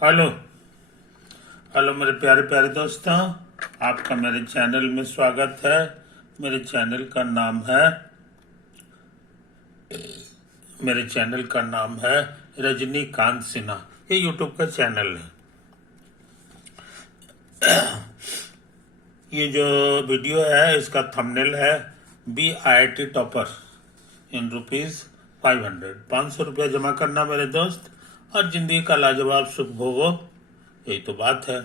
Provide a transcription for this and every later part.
Hello. Hello मेरे प्यारे प्यारे दोस्तों, आपका मेरे चैनल में स्वागत है। मेरे चैनल का नाम है मेरे चैनल का नाम है रजनीकांत सिन्हा। ये यूट्यूब का चैनल है। ये जो वीडियो है इसका थंबनेल है BIT टॉपर इन ₹500। 500 रुपया जमा करना मेरे दोस्त, और जिंदगी का लाजवाब सुख भोगो। यही तो बात है।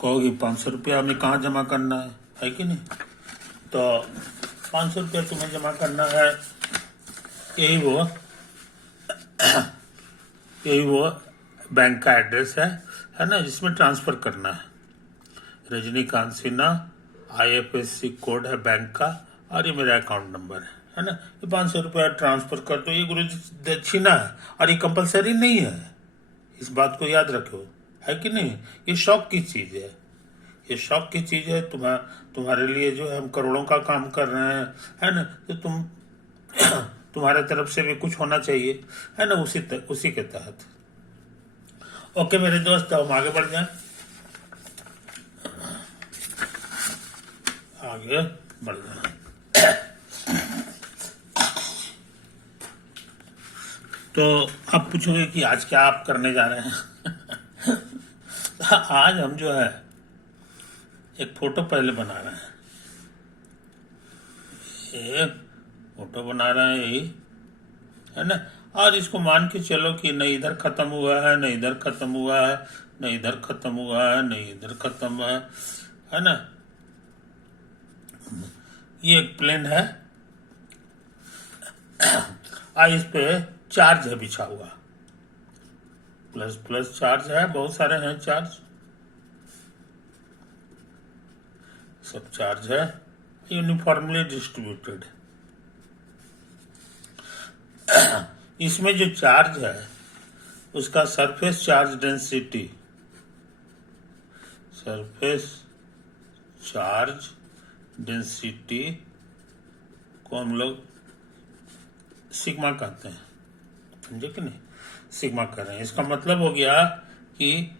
कहोगी 500 रुपया हमें कहाँ जमा करना है कि नहीं? तो 500 रुपया तुम्हें जमा करना है। यही वो यही वो बैंक का एड्रेस है ना, जिसमें ट्रांसफर करना है। रजनीकांत सिन्हा, IFSC कोड है बैंक का, और ये मेरा अकाउंट नंबर है ना। ये 500 रुपया ट्रांसफर कर दो। ये गुरु दक्षिणा है, और ये कंपलसरी नहीं है। इस बात को याद रखो, है कि नहीं? ये शौक की चीज है। ये शौक की चीज है। तुम्हारे लिए जो है हम करोड़ों का काम कर रहे हैं, है ना। तो तुम्हारे तरफ से भी कुछ होना चाहिए, है ना, उसी के तहत। ओके मेरे दोस्त, हम आगे बढ़ जाएं। आगे बढ़ जाएं। तो आप पूछोगे कि आज क्या आप करने जा रहे हैं? आज हम जो है एक फोटो पहले बना रहे हैं। एक फोटो बना रहे हैं, यही है ना। और इसको मान के चलो कि न इधर खत्म हुआ है, न इधर खत्म हुआ है, न इधर खत्म हुआ है, न इधर खत्म हुआ है ना। ये एक प्लेन है, और इस पे चार्ज है बिछा हुआ। प्लस प्लस चार्ज है, बहुत सारे हैं चार्ज, सब चार्ज है, यूनिफॉर्मली डिस्ट्रीब्यूटेड। इसमें जो चार्ज है उसका surface charge density, surface charge density को हम लोग सिग्मा कहते हैं, समझे कि नहीं? सिग्मा कर रहे हैं। इसका मतलब हो गया कि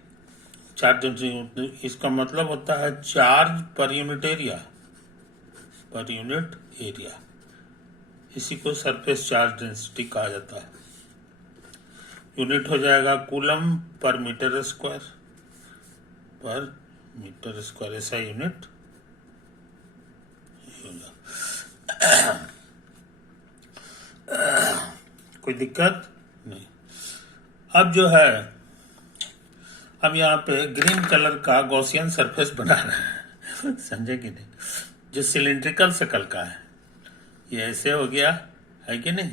चार्ज डेंसिटी, इसका मतलब होता है charge per unit area, per unit area. इसी को सरफेस चार्ज डेंसिटी कहा जाता है। यूनिट हो जाएगा कूलम पर मीटर स्क्वायर, पर मीटर स्क्वायर, ऐसा यूनिट कोई दिक्कत नहीं। अब जो है हम यहाँ पे ग्रीन कलर का गॉसियन सरफेस बना रहे हैं। समझे कि नहीं? जो सिलिंड्रिकल शकल का है। ये ऐसे हो गया, है कि नहीं?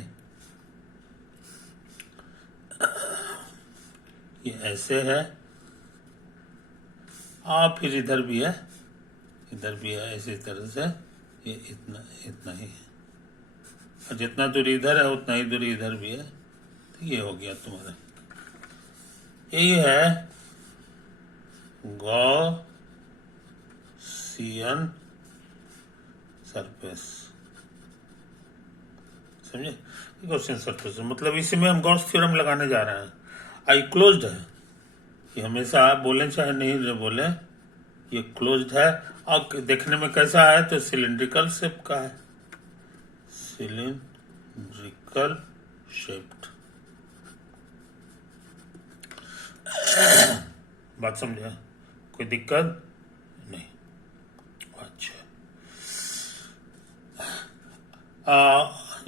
ये ऐसे है, और फिर इधर भी है, इधर भी है, ऐसी तरह से। ये इतना इतना ही है, और जितना दूरी इधर है उतना ही दूरी इधर भी है। तो ये हो गया तुम्हारा। यही है गॉसियन सरफेस, समझे? गॉसियन सरफेस मतलब इसी में हम गॉस थ्योरम लगाने जा रहे हैं। आई क्लोज्ड है, ये हमेशा आप बोले चाहे नहीं बोले, ये क्लोज्ड है। और देखने में कैसा है? तो सिलिंड्रिकल शेप का है, सिलिंड्रिकल शेप्ड। बात समझे? कोई दिक्कत नहीं? अच्छा,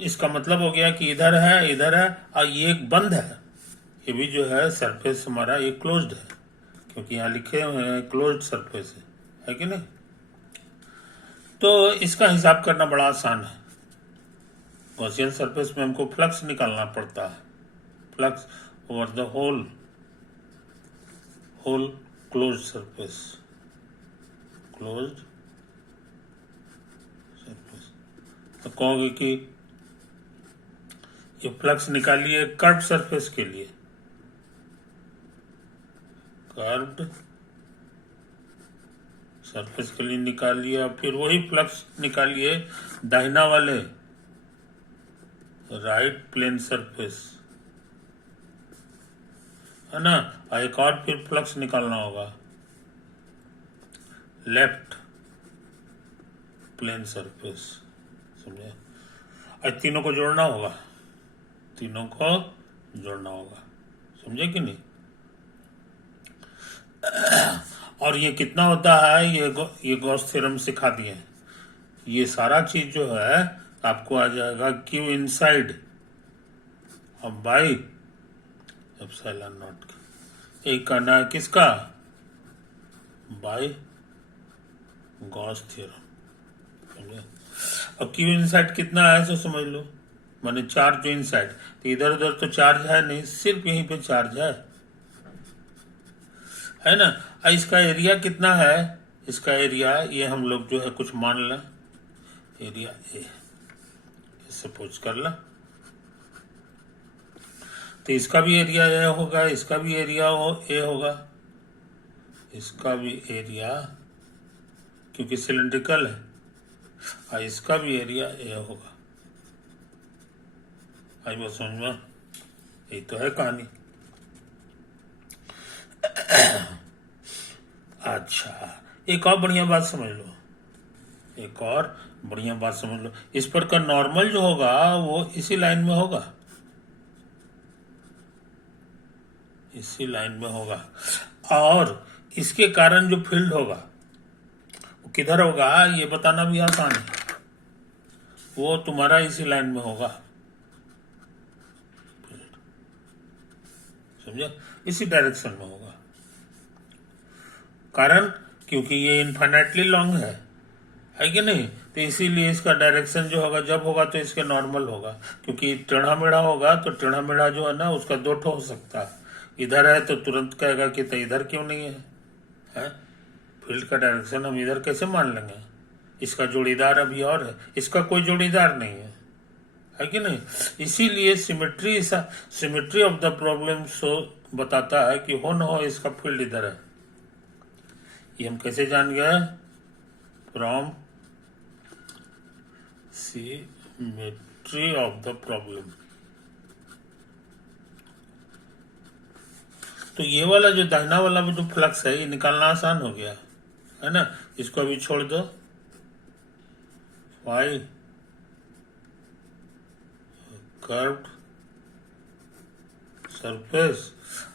इसका मतलब हो गया कि इधर है, इधर है, और ये एक बंद है। ये भी जो है सरफेस हमारा ये क्लोज्ड है, क्योंकि यहाँ लिखे हुए हैं क्लोज्ड सरफेस है कि नहीं? तो इसका हिसाब करना बड़ा आसान है। गॉसियन सरफेस में हमको फ्लक्स निकालना पड़ता है, flux over the whole closed surface, closed surface. तो कहोगे कि ये फ्लक्स निकालिए कर्व्ड सरफेस के लिए, कर्व्ड सरफेस के लिए निकालिए, फिर वही फ्लक्स निकालिए दाहिना वाले राइट प्लेन सरफेस, है ना। और एक और फिर फ्लक्स निकालना होगा, लेफ्ट प्लेन सरफेस, समझे। और तीनों को जोड़ना होगा, तीनों को जोड़ना होगा, समझे कि नहीं। और ये कितना होता है, ये गॉस थ्योरम सिखा दिए। ये सारा चीज जो है आपको आ जाएगा क्यू इनसाइड अब बाई एप्सिलॉन नॉट। एक करना है किसका, बाई गॉस थ्योरम, समझे। अब क्यू इनसाइड कितना है तो समझ लो, माने चार्ज जो इनसाइड, तो इधर उधर तो चार्ज है नहीं, सिर्फ यहीं पे चार्ज है ना। इसका एरिया कितना है, इसका एरिया ये हम लोग जो है कुछ मान लें, एरिया ए सपोज कर ला, तो इसका भी एरिया ए होगा, इसका भी एरिया ए होगा, इसका भी एरिया क्योंकि सिलेंड्रिकल है, और इसका भी एरिया ए होगा। आई बात समझ में, यही तो है कहानी। अच्छा, एक और बढ़िया बात समझ लो, एक और बढ़िया बात समझ लो, इस पर का नॉर्मल जो होगा वो इसी लाइन में होगा, इसी लाइन में होगा। और इसके कारण जो फील्ड होगा वो किधर होगा ये बताना भी आसान है, वो तुम्हारा इसी लाइन में होगा, समझे, इसी डायरेक्शन में होगा। कारण क्योंकि ये इनफाइनाइटली लॉन्ग है कि नहीं, तो इसीलिए इसका डायरेक्शन जो होगा जब होगा तो इसके नॉर्मल होगा, क्योंकि टेढ़ा मेढ़ा होगा तो टेढ़ा मेढ़ा जो है ना उसका दो ठो हो सकता है, इधर है तो तुरंत कहेगा कि तो इधर क्यों नहीं है? फील्ड का डायरेक्शन हम इधर कैसे मान लेंगे, इसका जोड़ीदार अभी और है, इसका कोई जोड़ीदार नहीं है कि नहीं। इसीलिए symmetry of the problem so बताता है कि हो न हो इसका फील्ड इधर है। ये हम कैसे जान गए, from symmetry of the problem. तो ये वाला जो दाहिना वाला भी जो फ्लक्स है ये निकालना आसान हो गया है ना, इसको अभी छोड़ दो, वाई कर्व्ड सरफेस,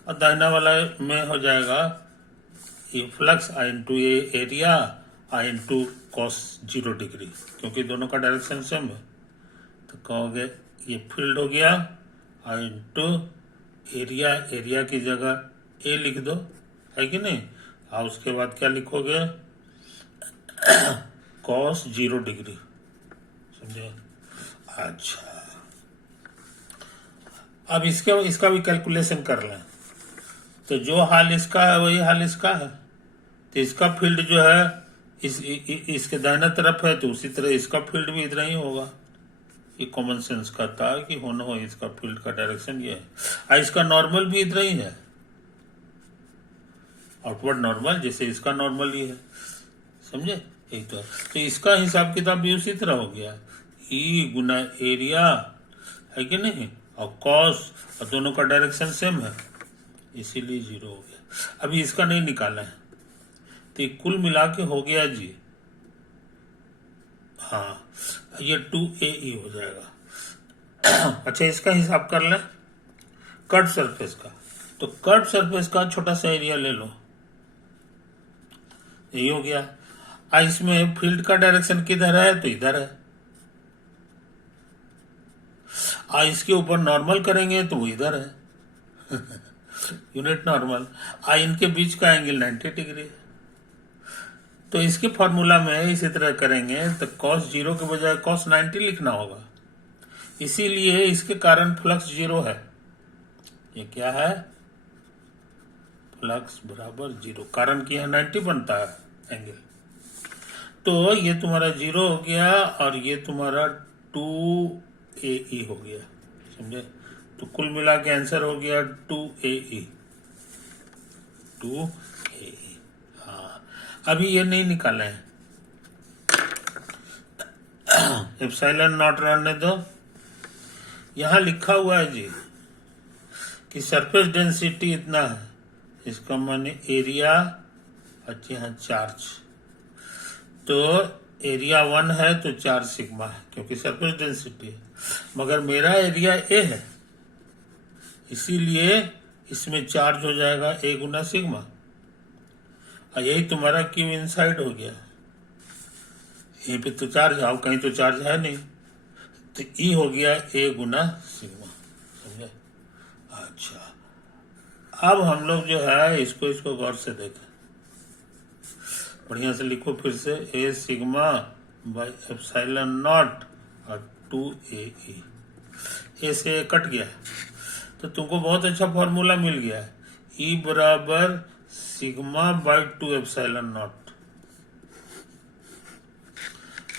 और दाहिना वाला में हो जाएगा ये flux I into A area I into cos 0 degree, क्योंकि दोनों का डायरेक्शन सेम है। तो कहोगे ये फील्ड हो गया आई इंटू एरिया, एरिया की जगह ए लिख दो, है कि नहीं। और उसके बाद क्या लिखोगे, कॉस 0 डिग्री, समझे। अच्छा, अब इसका भी कैलकुलेशन कर लें, तो जो हाल इसका है वही हाल इसका है, तो इसका फील्ड जो है इसके दाहिना तरफ है, तो उसी तरह इसका फील्ड भी इधर ही होगा। ये कॉमन सेंस कहता है कि हो न हो इसका फील्ड का डायरेक्शन ये है, और इसका नॉर्मल भी इधर ही है, आउटवर्ड नॉर्मल जैसे इसका नॉर्मल ही है, समझे। एक तो इसका हिसाब किताब भी उसी तरह हो गया, ई गुना एरिया, है कि नहीं, और कॉस, और दोनों का डायरेक्शन सेम है, इसीलिए 0 हो गया। अभी इसका नहीं निकाला है, तो कुल मिला के हो गया जी, हाँ, ये 2AE हो जाएगा। अच्छा, इसका हिसाब कर लें कर्व सरफेस का, तो कर्व सरफेस का छोटा सा एरिया ले लो, यही हो गया। इसमें फील्ड का डायरेक्शन किधर है, तो इधर है, इसके ऊपर नॉर्मल करेंगे तो वो इधर है, यूनिट नॉर्मल। इनके बीच का एंगल 90 डिग्री है, तो इसके फॉर्मूला में इसी तरह करेंगे तो cos 0 के बजाय cos 90 लिखना होगा, इसीलिए इसके कारण फ्लक्स 0 है। ये क्या है, फ्लक्स बराबर 0, कारण कि यहाँ 90 बनता है एंगल, तो ये तुम्हारा 0 हो गया और ये तुम्हारा 2AE हो गया, समझे। तो कुल मिला के आंसर हो गया 2AE। हाँ, अभी ये नहीं निकाले हैं, एप्सिलॉन नॉट रहने दो, यहां लिखा हुआ है जी, कि सरफेस डेंसिटी इतना है, इसका माने एरिया, अच्छा यहाँ चार्ज, तो एरिया 1 है तो 4 सिग्मा है क्योंकि सरफेस डेंसिटी है, मगर मेरा एरिया ए है इसीलिए इसमें चार्ज हो जाएगा ए गुना सिग्मा, और यही तुम्हारा क्यू इनसाइड हो गया। यहीं पे तो चार्ज है, कहीं तो चार्ज है नहीं, तो ई हो गया ए गुना सिग्मा, समझे? अच्छा, अब हम लोग जो है इसको गौर से देखें, बढ़िया से लिखो फिर से, ए सिग्मा बाई एप्सिलॉन नॉट और 2AE, ए से ए कट गया तो तुमको बहुत अच्छा फॉर्मूला मिल गया है, ई बराबर सिग्मा बाई 2 एप्सिलॉन नॉट।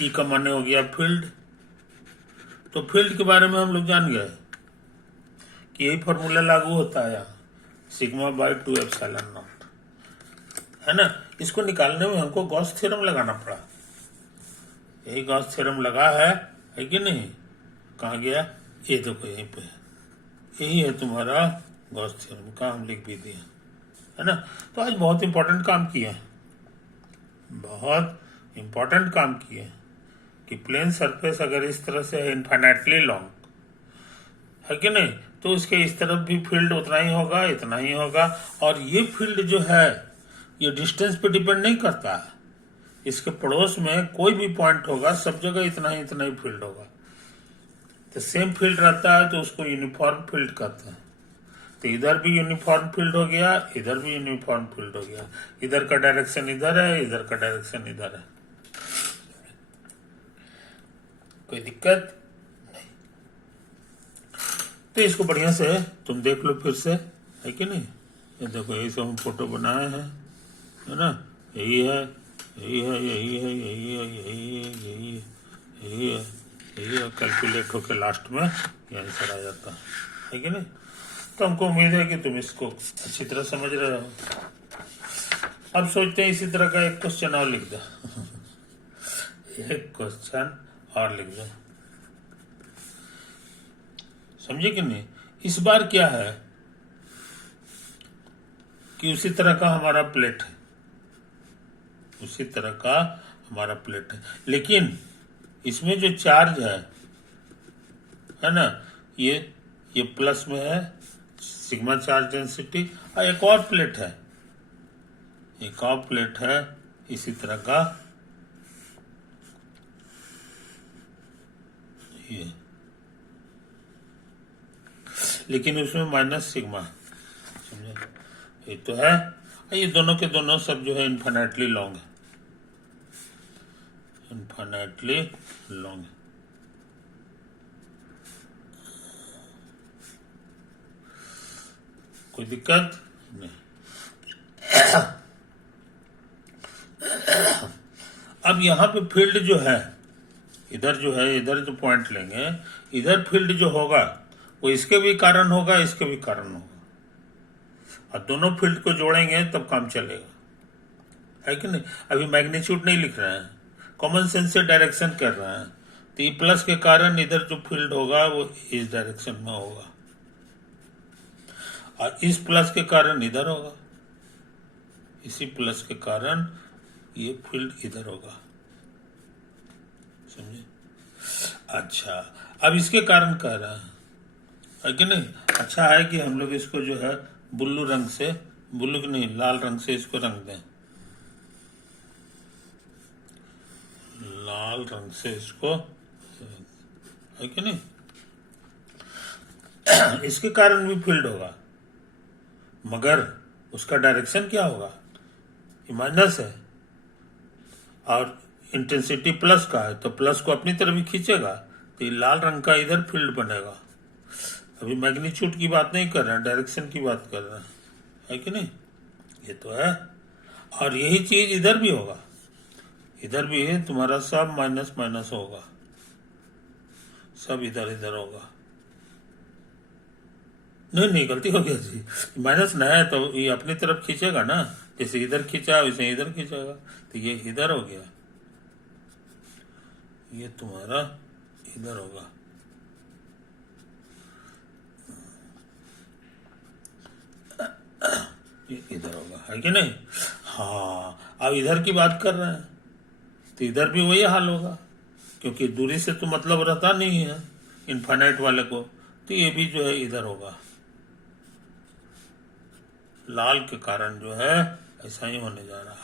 ई का माने हो गया फील्ड, तो फील्ड के बारे में हम लोग जान गए कि यही फॉर्मूला लागू होता है यहाँ, सिग्मा बाई 2 एप्सिलॉन नॉट, है ना। इसको निकालने में हमको गॉस थ्योरम लगाना पड़ा, यही गॉस थ्योरम लगा है कि नहीं? कहाँ गया? ये देखो यहीं पे यही है तुम्हारा गॉस थ्योरम का, हम लिख भी दिए, है ना। तो आज बहुत इंपॉर्टेंट काम किए, बहुत इंपॉर्टेंट काम किए कि प्लेन सरफेस अगर इस तरह से है इनफाइनाइटली लॉन्ग, है कि नहीं, तो उसके इस तरफ भी फील्ड उतना ही होगा, इतना ही होगा, और ये फील्ड जो है ये डिस्टेंस पे डिपेंड नहीं करता है, इसके पड़ोस में कोई भी पॉइंट होगा सब जगह इतना ही फील्ड होगा, तो सेम फील्ड रहता है तो उसको यूनिफॉर्म फील्ड कहते हैं। तो इधर भी यूनिफॉर्म फील्ड हो गया, इधर भी यूनिफॉर्म फील्ड हो गया, इधर का डायरेक्शन इधर है, इधर का डायरेक्शन इधर है, कोई दिक्कत नहीं। तो इसको बढ़िया से तुम देख लो फिर से, है कि नहीं? ये देखो यही सब हम फोटो बनाए हैं, है ना, यही है, यही है, यही है, यही है, यही है, यही है, यही है, यही है, कैलकुलेट होकर लास्ट में ये आंसर आ जाता है कि नहीं? तो हमको उम्मीद है कि तुम इसको अच्छी तरह समझ रहे हो। अब सोचते हैं इसी तरह का एक क्वेश्चन और लिख दो एक क्वेश्चन और लिख दो, समझे कि नहीं? इस बार क्या है कि उसी तरह का हमारा प्लेट है, उसी तरह का हमारा प्लेट है, लेकिन इसमें जो चार्ज है ना, ये प्लस में है सिग्मा चार्ज डेंसिटी, और एक और प्लेट है, एक और प्लेट है इसी तरह का, ये, लेकिन उसमें माइनस सिग्मा, समझे? ये तो है, ये दोनों के दोनों सब जो है इनफाइनाइटली लॉन्ग है, इनफाइनाइटली लॉन्ग। कोई दिक्कत नहीं। अब यहाँ पे फील्ड जो है, इधर जो पॉइंट लेंगे, इधर फील्ड जो होगा वो इसके भी कारण होगा, इसके भी कारण होगा, और दोनों फील्ड को जोड़ेंगे तब काम चलेगा, है कि नहीं? अभी मैग्नीट्यूड नहीं लिख रहे हैं, कॉमन सेंस से डायरेक्शन कर रहे हैं, तो ये प्लस के कारण इधर जो फील्ड होगा वो इस डायरेक्शन में होगा, और इस प्लस के कारण इधर होगा, इसी प्लस के कारण ये फील्ड इधर होगा, समझे? अच्छा, अब इसके कारण कह रहा है कि नहीं? अच्छा है कि हम लोग इसको जो है ब्लू रंग से, ब्लू नहीं लाल रंग से इसको रंग दें, लाल रंग से इसको, है कि नहीं? इसके कारण भी फील्ड होगा, मगर उसका डायरेक्शन क्या होगा? ये माइनस है और इंटेंसिटी प्लस का है, तो प्लस को अपनी तरफ ही खींचेगा, तो ये लाल रंग का इधर फील्ड बनेगा। अभी मैग्नीट्यूड की बात नहीं कर रहे हैं, डायरेक्शन की बात कर रहे हैं, है कि नहीं? ये तो है, और यही चीज इधर भी होगा, इधर भी है तुम्हारा सब माइनस माइनस होगा, सब इधर इधर होगा। नहीं गलती हो गया जी, माइनस न है तो ये अपनी तरफ खींचेगा ना, जैसे इधर खींचा वैसे इधर खींचेगा, तो ये इधर हो गया, ये तुम्हारा इधर होगा, इधर होगा, है कि नहीं? हाँ, अब इधर की बात कर रहे हैं तो इधर भी वही हाल होगा, क्योंकि दूरी से तो मतलब रहता नहीं है इनफाइनाइट वाले को, तो ये भी जो है इधर होगा। लाल के कारण जो है ऐसा ही होने जा रहा है,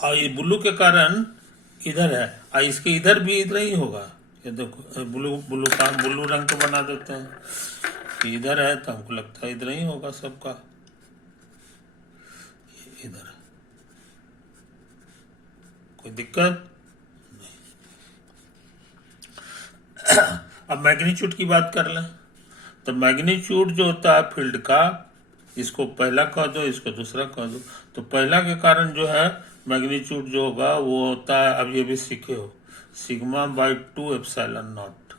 और ये ब्लू के कारण इधर है, और इसके इधर भी इधर ही होगा। ये देखो ब्लू ब्लू रंग को बना देते हैं कि इधर है, तो हमको लगता है इधर ही होगा सबका, इधर। कोई दिक्कत? अब मैग्नीट्यूड की बात कर लें, तो मैग्नीट्यूड जो होता है फील्ड का, इसको पहला कह दो, इसको दूसरा कह दो, तो पहला के कारण जो है मैग्नीट्यूड जो होगा वो होता है, अब ये भी सीखे हो, सिग्मा बाई 2 एप्सिलॉन नॉट,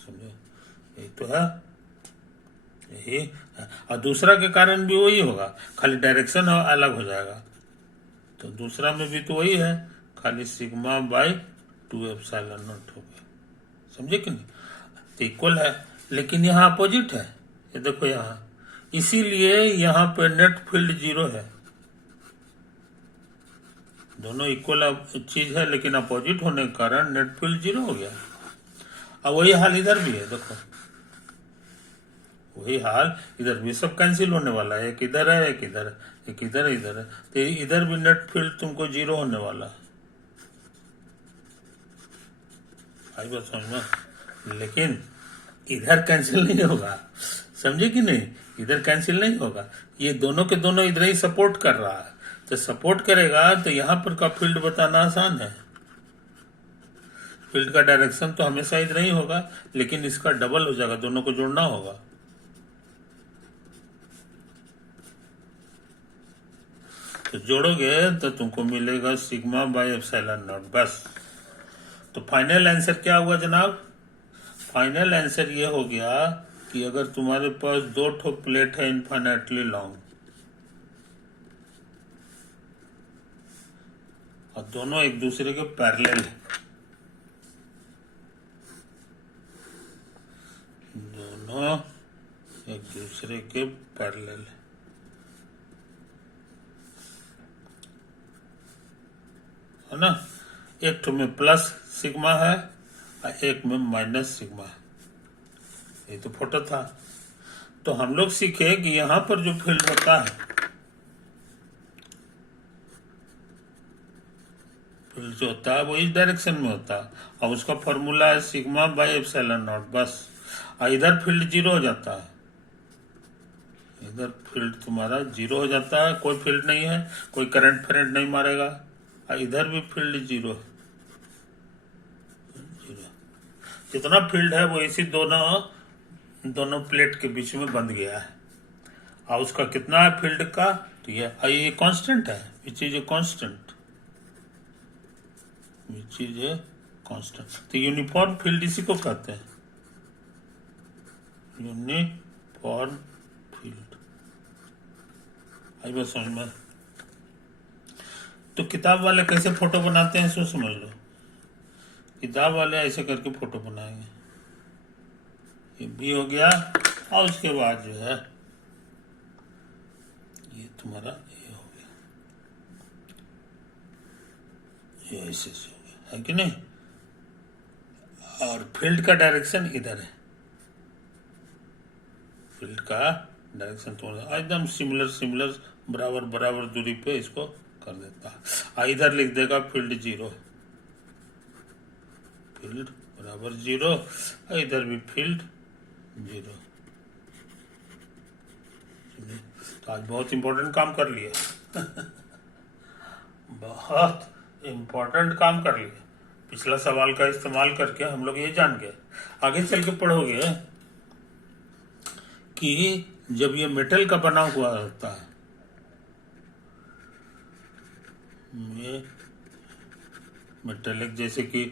समझे? यही तो है, यही है। और दूसरा के कारण भी वही होगा, खाली डायरेक्शन अलग हो जाएगा। तो दूसरा में भी तो वही है, खाली सिग्मा बाई 2 एप्सिलॉन नॉट हो गया, समझे कि नहीं? तो इक्वल है, लेकिन यहाँ अपोजिट है, ये देखो यहाँ, इसीलिए यहाँ पे नेट फील्ड 0 है। दोनों इक्वल चीज है, लेकिन अपोजिट होने के कारण नेट फील्ड 0 हो गया। अब वही हाल इधर भी है, देखो वही हाल इधर भी, सब कैंसिल होने वाला है, एक इधर है, एक इधर है, एक इधर है, इधर है, तो इधर भी नेट फील्ड तुमको 0 होने वाला है। आई बात समझ में? लेकिन इधर कैंसिल नहीं होगा, समझे कि नहीं? इधर कैंसिल नहीं होगा, ये दोनों के दोनों इधर ही सपोर्ट कर रहा है, तो सपोर्ट करेगा तो यहां पर का फील्ड बताना आसान है। फील्ड का डायरेक्शन तो हमेशा इधर ही होगा, लेकिन इसका डबल हो जाएगा, दोनों को जोड़ना होगा। तो जोड़ोगे तो तुमको मिलेगा सिग्मा बाई एप्सिलॉन नॉट, बस। तो फाइनल आंसर क्या हुआ जनाब? फाइनल आंसर ये हो गया कि अगर तुम्हारे पास 2 ठो प्लेट है इनफाइनाइटली लॉन्ग, और दोनों एक दूसरे के पैरेलल है, दोनों एक दूसरे के पैरेलल है ना? एक ठो में प्लस सिग्मा है और एक में माइनस सिग्मा है, ये तो फोटो था। तो हम लोग सीखे कि यहां पर जो फील्ड होता है, फील्ड जो होता है वो इस डायरेक्शन में होता है, और उसका फॉर्मूला है सिग्मा बाई एप्सिलॉन नॉट, बस। और इधर फील्ड 0 हो जाता है, इधर फील्ड तुम्हारा 0 हो जाता है, कोई फील्ड नहीं है, कोई करंट फरेंट नहीं मारेगा, और इधर भी फील्ड 0। जितना फील्ड है वो इसी दोनों प्लेट के बीच में बंध गया है। और उसका कितना है फील्ड का? तो ये कांस्टेंट है, which is a constant, which is a constant. तो यूनिफॉर्म फील्ड इसी को कहते हैं, यूनिफॉर्म फील्ड। आई बात समझ में? तो किताब वाले कैसे फोटो बनाते हैं सो समझ लो, किताब वाले ऐसे करके फोटो बनाएंगे, ये भी हो गया, और उसके बाद जो है ये तुम्हारा ये हो गया, ये ऐसे से हो गया, है कि नहीं? और फील्ड का डायरेक्शन इधर है, फील्ड का डायरेक्शन तो एकदम सिमिलर बराबर बराबर दूरी पे इसको कर देता है। इधर लिख देगा फील्ड 0, फील्ड बराबर 0, इधर भी फील्ड 0। तो आज बहुत इंपॉर्टेंट काम कर लिया बहुत इंपॉर्टेंट काम कर लिया। पिछला सवाल का इस्तेमाल करके हम लोग ये जान गए, आगे चल के पढ़ोगे कि जब ये मेटल का बना हुआ होता है, ये मेटेलिक जैसे कि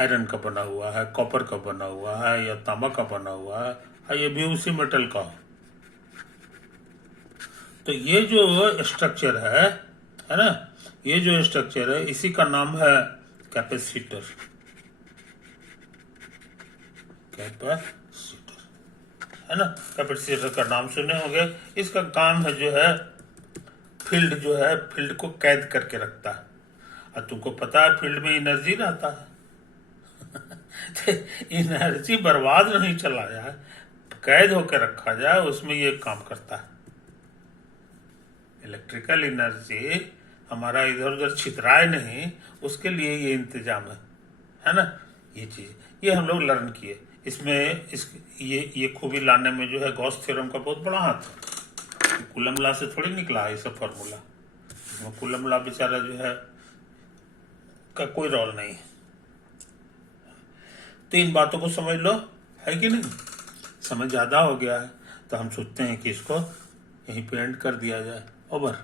आयरन का बना हुआ है, कॉपर का बना हुआ है, या तांबा का बना हुआ है, और ये भी उसी मेटल का हो, तो ये जो स्ट्रक्चर है ना, ये जो स्ट्रक्चर है इसी का नाम है कैपेसिटर, कैपेसिटर है ना? कैपेसिटर का नाम सुने होंगे। इसका काम है जो है फील्ड जो है फील्ड को कैद करके रखता है। और तुमको पता है फील्ड में एनर्जी रहता है एनर्जी बर्बाद नहीं चला जाए, कैद होकर रखा जाए, उसमें ये काम करता है। इलेक्ट्रिकल एनर्जी हमारा इधर उधर छितराए नहीं, उसके लिए ये इंतजाम है ना। ये चीज ये हम लोग लर्न किए। इसमें ये खूबी लाने में जो है गॉस थ्योरम का बहुत बड़ा हाथ है। कूलम लॉ से थोड़ी निकला है ये सब फॉर्मूला। इसमें कूलम लॉ बेचारा जो है का कोई रोल नहीं। तो इन बातों को समझ लो, है कि नहीं। समय ज्यादा हो गया है तो हम सोचते हैं कि इसको यहीं पे एंड कर दिया जाए। ओवर।